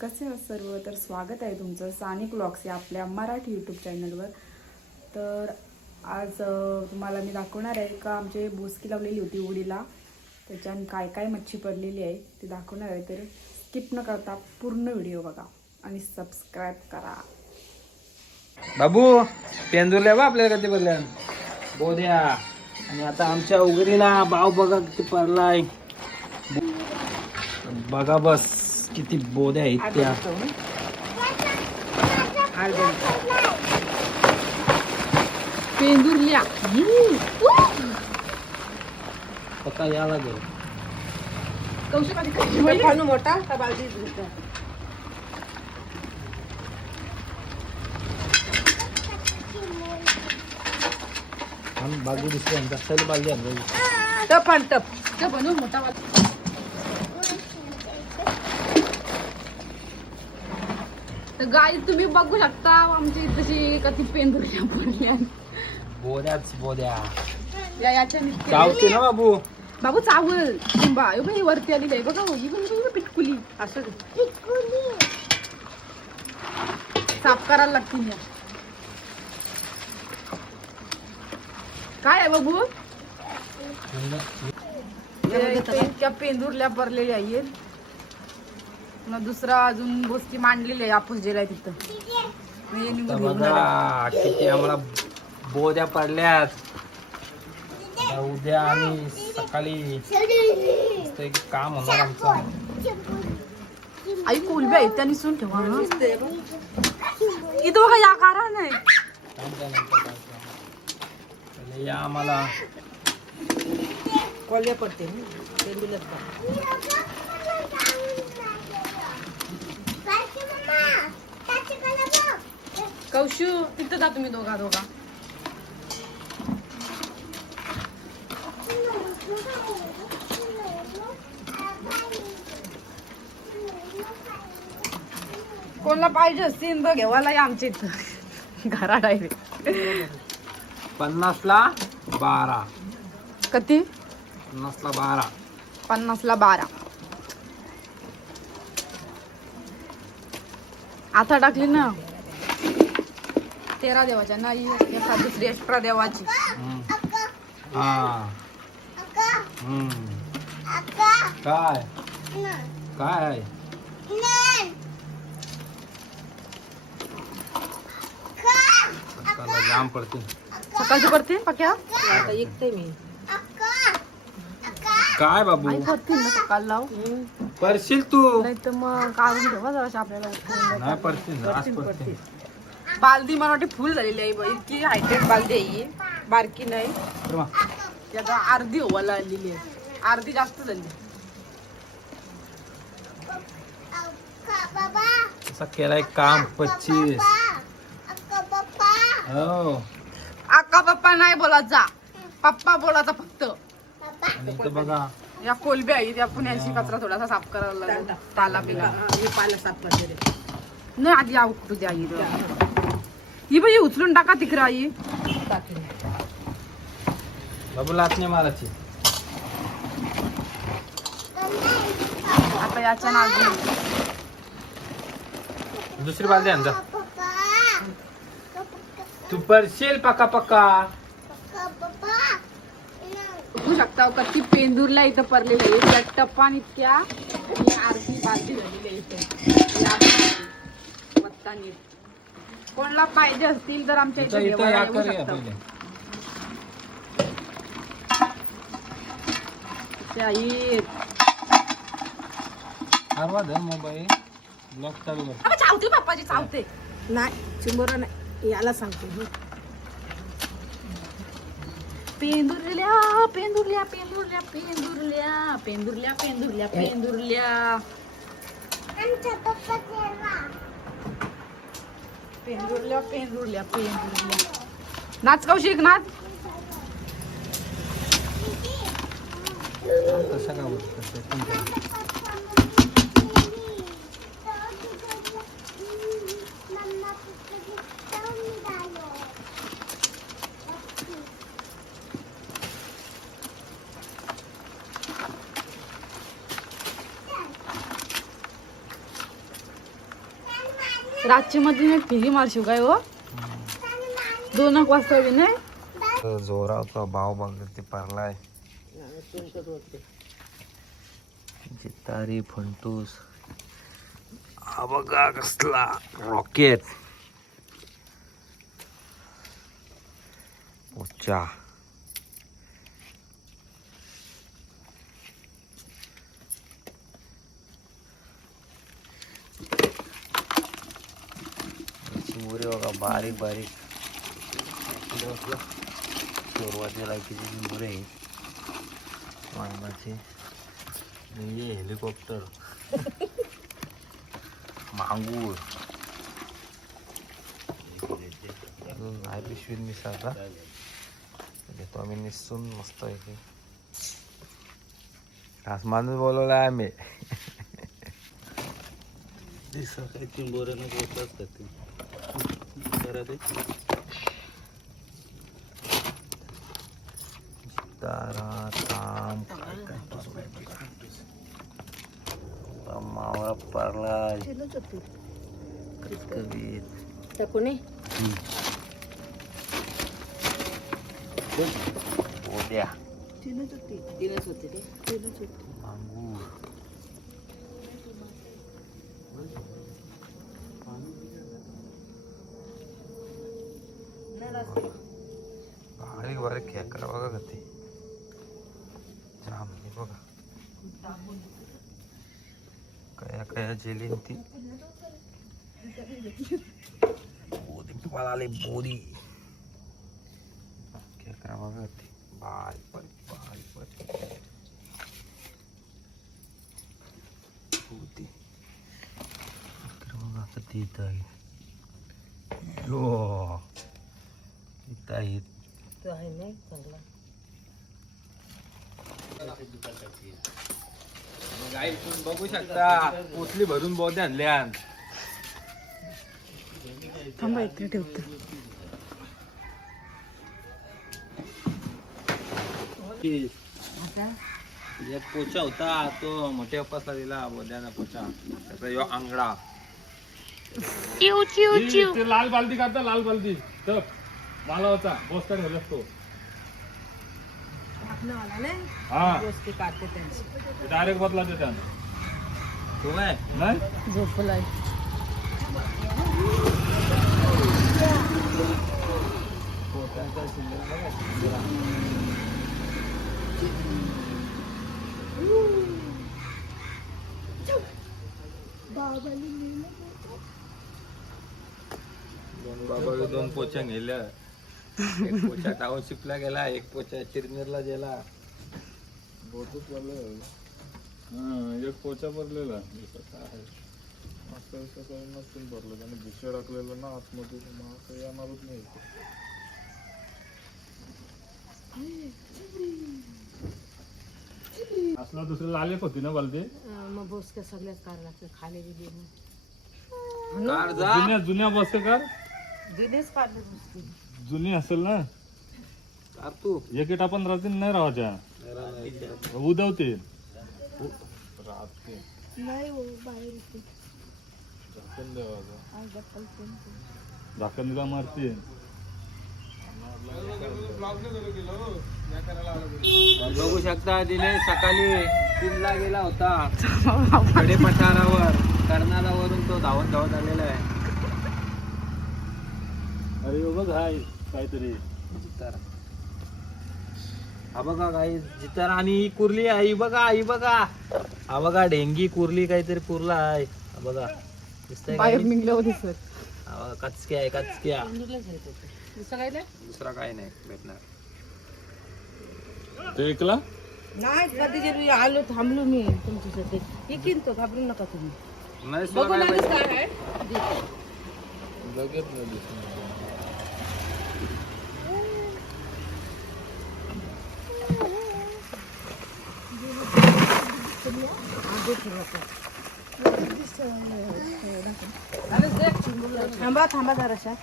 कसे आहात सर्व? तर स्वागत आहे तुमचं सानी क्लॉक्स या आपल्या मराठी यूट्यूब चॅनलवर तर आज तुम्हाला मी दाखवणार आहे का? आमचे बोसकी लावलेली होती उडीला. त्याच्यात काय काय मच्छी पडलेली आहे ते दाखवणार आहे. तर स्किप न करता पूर्ण व्हिडिओ बघा आणि सबस्क्राईब करा. बाबू पेंदुरल्या बा आपल्याला कधी बोलल्या बोध्या आणि आता आमच्या उगरीला भाव बघा किती पडलाय. बघा बस. किती बोद्या आहेत त्या. पेंदुरल्या पक्का या लागेल मोठा आणि बाजू आमच्या सैल बाजू आणली टप आण टप. टप आणू मोठा तर गाई तुम्ही बघू शकता आमची तशी कधी पेंदुरल्या पडल्या बोद्याच बोद्या या याच्या निघते. चावते ना बाबू. बाबू चावल. बाई वरती आलेली आहे. बघा हो, ही पण बघ पिटकुली. असं साफ करायला लागतील या. काय आहे बाबू? इतक्या पेंदुरल्या भरलेल्या आहेत. मग दुसरा अजून गोष्टी मांडलेल्या आहे आपूस जेला तिथं मी हे निघून आता घेऊन आले. बघा किती आम्हाला बोद्या पडल्यात आता उद्या आणि सकाळी मस्त एक काम होणार आमचं आई कोलबी आहे त्या निसून ठेवा हं. इथं बघा या कारा नाही काम त्यानंतर काय काम. पहिले या आम्हाला कॉल्या पडते ते मिळत कौशू तिथं जा तुम्ही दोघा दोघा. कोणाला पाहिजे असतील तर घेवायला या आमच्या इथं. घरा डायरेक्ट पन्नासला बारा. किती पन्नासला बारा. पन्नासला बारा. आता टाकली ना? तेरा देवाच्या नाही एखादी दुसरी एक्स्ट्रा देवाची. हा. काय? काय आहे? सकाळला जाम पडते. सकाळची पडते पक्या? आता ऐकते मी. काय बाबू? आई पडतील ना सकाळ लाव. पडशील तू. नाही तर मग काढून ठेवा जरा आपल्याला. नाही पडशील आज पडशील. बालदी मला वाटते फुल झालेली आहे बाई इतकी हायटेड बालदी आहे ही. बारकी नाही. त्याचा अर्धी ओवाला आलेली आहे. अर्धी जास्त झाली. असा केलाय काम पच्चीस. हो. आका पप्पा नाही बोलायचा पप्पा बोलायचा फक्त. आणि इथं बघा. या कोलबी आहे त्या पुण्याची कचरा थोडासा साफ करायला लागेल. ताला बिला हे पाला साफ करते नाही आधी उठू द्या आई ही बाई उचलून टाका तिकडे आई. बाबू लाच नाही मारायची. आता याच्या नागी दुसरी बाजू आण जा. तू पडशील पक्का पक्का. बघू शकता कती पेंदूरला इथं पडलेलं आहे. त्या टप्पान इतक्या आणि आरती बालदी झालेली आहे इथं. पत्ता नीट. कोणाला पाहिजे असतील तर आमच्या इथं इथे इथं या येऊ पहिले. हरवा धर मोबाईल. ब्लॉक चालू कर. अबे, चावते पप्पाची चावते. नाही चिंबोरा नाही. याला सांगते. पेंदुरल्या पेंदुरल्या पेंदुरल्या पेंदुरल्या पेंदुरल्या पेंदुरल्या पेंदुरल्या. पेंडुरल्या पेंडुरल्या पेंडुरल्या. नाच कौशिक नाच. कसा का रातची मध्ये मी फिरी मारशिव काय हो? दोन एक वाजता बी नाही? जोरावचा भाव बघ ते परलाय जितारी फंटूस. हा बघा कसला रॉकेट उच्चा. चिमुरे बघा बारीक बारीक सुरुवातीला किती चिमुरे आहेत वाघाचे म्हणजे हेलिकॉप्टर। मांगूर। अजून आहे पिशवीत मिसाचा घेतो आम्ही निसून मस्त आहे. खास माणूस बोलवला आहे आम्ही. सकाळी चिंबोऱ्यानं पोहोचत असतात ते. करा ते तारा ताम मावळा पारला कवीत त्या कोणी बोद्या तीनच होते ते मांगूर बारीक बारीक खेकडा बघा का ते जाम हे बघा कया कया जेली ती बोदी पळाले बोदी। खेकडा बघा ते बारीक बारीक बारीक खेकडा बघा तो आहे नाही चांगला. शकता पोटली भरून बोधे आणल्यान थांबा इथे ठेवतो. एक पोचा होता तो मोठ्या पप्पाचा दिला बोध्याना पोचा. त्याचा यो आंगडा ते लाल बालदी काढता लाल बालदी. तर मला होता बोस्ता ठेवलास तो आपल्यावाला नाही? हा. डायरेक्ट बदला ते त्यानं तो काय नाही. झोपलाय. बाबा दोन पोच्या नेल्या. एक पोचा टाउनशिपला गेला एक पोचा चिरनेरला गेला हा, एक पोचा भरलेला. वेळेस काही नसतील भरलं त्याने भुसे टाकलेलं ना आतमध्ये मग काही येणारच नाही. असला दुसरं लाल एक होती ना बालदी मग बोसक्या सगळ्यात काढ लागते खाली गेली कार जुन्या जुन्या बसते कार? जुनेच काढले बोसके जुनी असेल ना? तू. एक एटा पण राहतील नाही राहायच्या. उदवते. झाकण दिला मारते. बघू शकता दिनेश सकाळी तीनला गेला होता. कडे पठारावर कर्नालावरून तो धावत धावत आलेला आहे. अरे बघ हाय. काहीतरी. जितार. हा बघा काही जितार आणि ही कुर्ली आहे. ही बघा ही बघा. हा बघा डेंगी कुर्ली काहीतरी कुर्ला आहे. हा बघा. दिसतंय का बाहेर? निघलं हा बघा, कचक्या आहे कचक्या. दुसरं काय नाही? भेटणार. ते ऐकला नाही कधी गेलो आलो थांबलो मी तुमच्यासाठी. हे घाबरू नका तुम्ही. नाही. काय आहे. नाही दिसणार. थांबा थांबा जराशा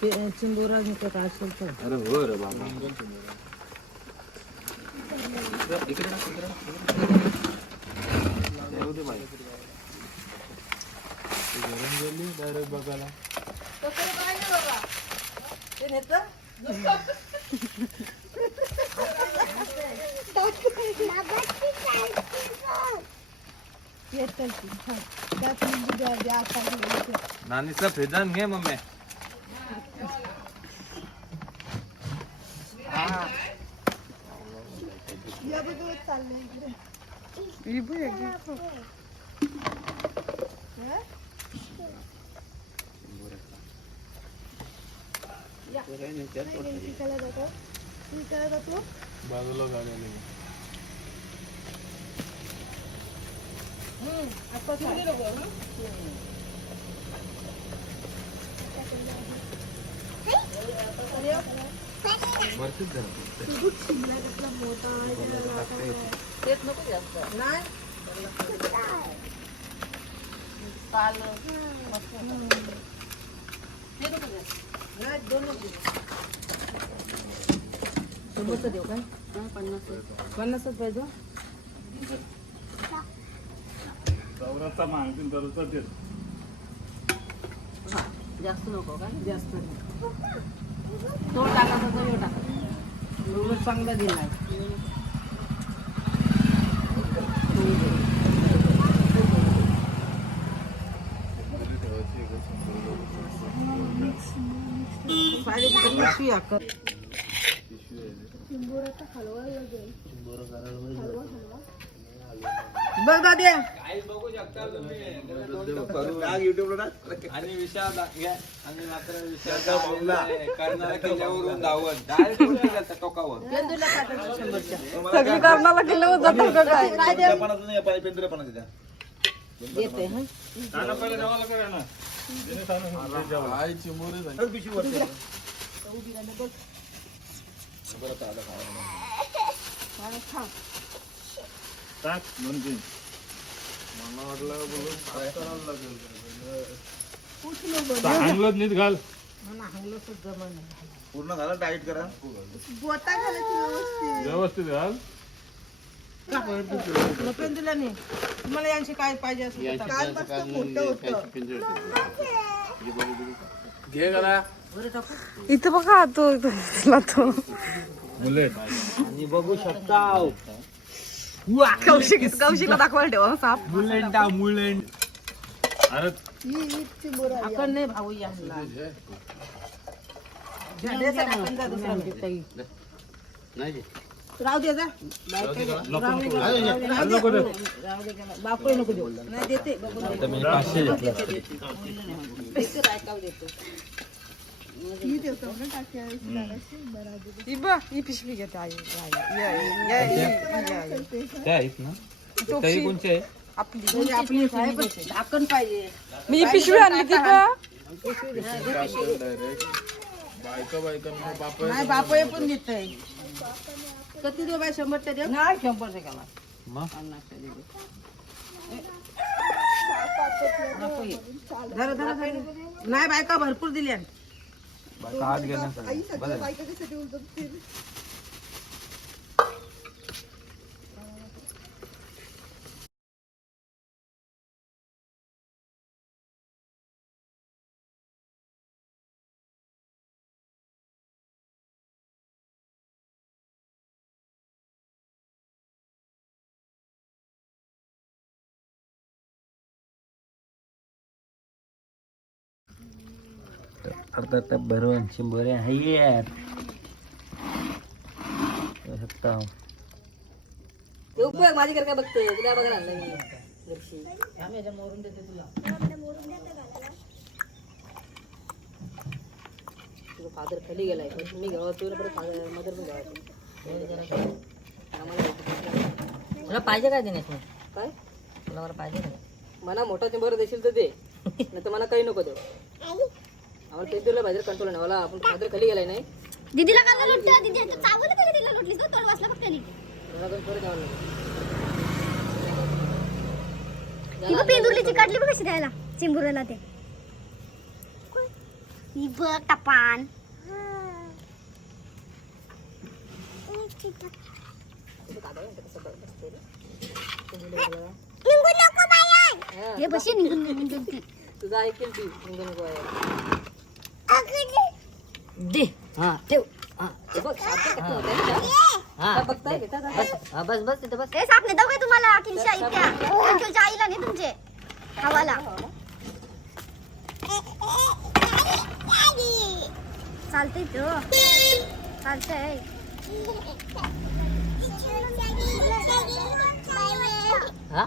ते चिंबोरा निघत असेल तर अरे हो रे बाबा इकडे टाक, इकडे टाक. येऊ दे बाई. डायरेक्ट बघायला नानीचा फ्रीजन घे मम्मी बाजूला गाड्या नाही वरतीच जरा. तेच नको जास्त नाही पाल नाही दोन शंभरचं देऊ काय पन्नास पन्नासच पाहिजे चौऱ्याहत्तर मागतील तर तेच जास्त नको काय जास्त तो टाकायचा तो टाका चांगला दिला पिशवी आकर बघ दादे. बघू शकता तुम्ही आणि विशाल घ्या आणि मात्र विशाल कर्नाला किल्ल्यावरून धावत डायरेक्ट वरती जातं टोकावर सगळी कर्नाला किल्ल्यावर जातात का काय देते हं नाना पहिले जेवायला. करा ना तिने सांगितलं ते जेवायला. आई चिमुरे झाली. टाक दोन तीन मला वाटलं बोलून काय करायला लागेल. चांगलंच नीट घाल. पूर्ण झालं टाईट करा. व्यवस्थित. घाल. पेंदूला नाही तुम्हाला यांची काय पाहिजे असेल? तर घे करा बरं टाकू इथं बघा तो दिसला तो. बघू शकता. कौशिक कौशिकला दाखवायला ठेवा साप. मुलेंटा मुलेंट अरे आपण नाही भाऊ. राहू दे जा. बापू नको देऊ. नाही देते. बघून दे. आता मी पाचशे घेतला देते, बायकावर देतो. ही बघ ही पिशवी घेते आई आई. या, या, या, या, या. त्या आहेत ना तरी कोणचे आहे आपली म्हणजे आपली साहेब झाकण पाहिजे मी ही पिशवी आणली ती का बायका बायकांना बाप नाही बापू पण देतोय किती देऊ बाय शंभरच्या देऊ नाही शंभरच्या गेला मग धरा धरा धरा. नाही बायका भरपूर दिल्या बायका हात घेण्यासाठी बरं अर्धा टप भरवून शंभर आहेत बघू शकता ते उपयोग माझी काय बघते तुला बघा आम्ही मोरून देते तुला फादर खाली गेलाय पण मी घ्यावा तुला परत फादर मदर पण घ्यावा तुला पाहिजे काय दिनेश मग काय तुला बरं पाहिजे काय मला मोठा चिंबर देशील तर दे नाही तर मला काही नको देऊ आम्हाला ते तुला पाहिजे कंट्रोल नाही मला आपण फादर खाली गेलाय नाही. दीदीला कांदा लुटतं दीदी आता चावलं तरी तिला लुटलीस ना तोंड वाचला फक्त नीट. पण परत लागेल. ती बघ पेंदुर्लीची काढली बघ कशी द्यायला चिंबुराला ते. ही बघ टपान. निघू नको बाहेर. हे. बशी निघून निघून निघून. तुझं ऐकेल ती निघू नको आहे. अगं, दे हा ठेव. हा हे बघ? हा बघताय का? बस हा, बस बस तिथं बस. हे सापणे दाऊ काय तुम्हाला अखिलच्या इत्या अखिलच्या आईला नाही तुमचे. हवाला चालतंय तो. चालतंय. हा?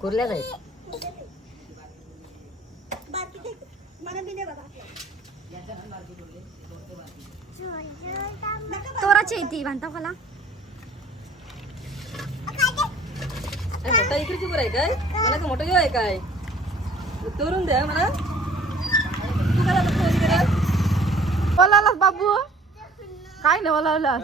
कुर्ल्या जाईल तोराची आहे ती भांता मला. अरे मोठा इकडे बरं आहे काय? मला का मोठा घेऊ आहे काय? तोरून द्या मला. तू बाबू? काय नाही बोलावलं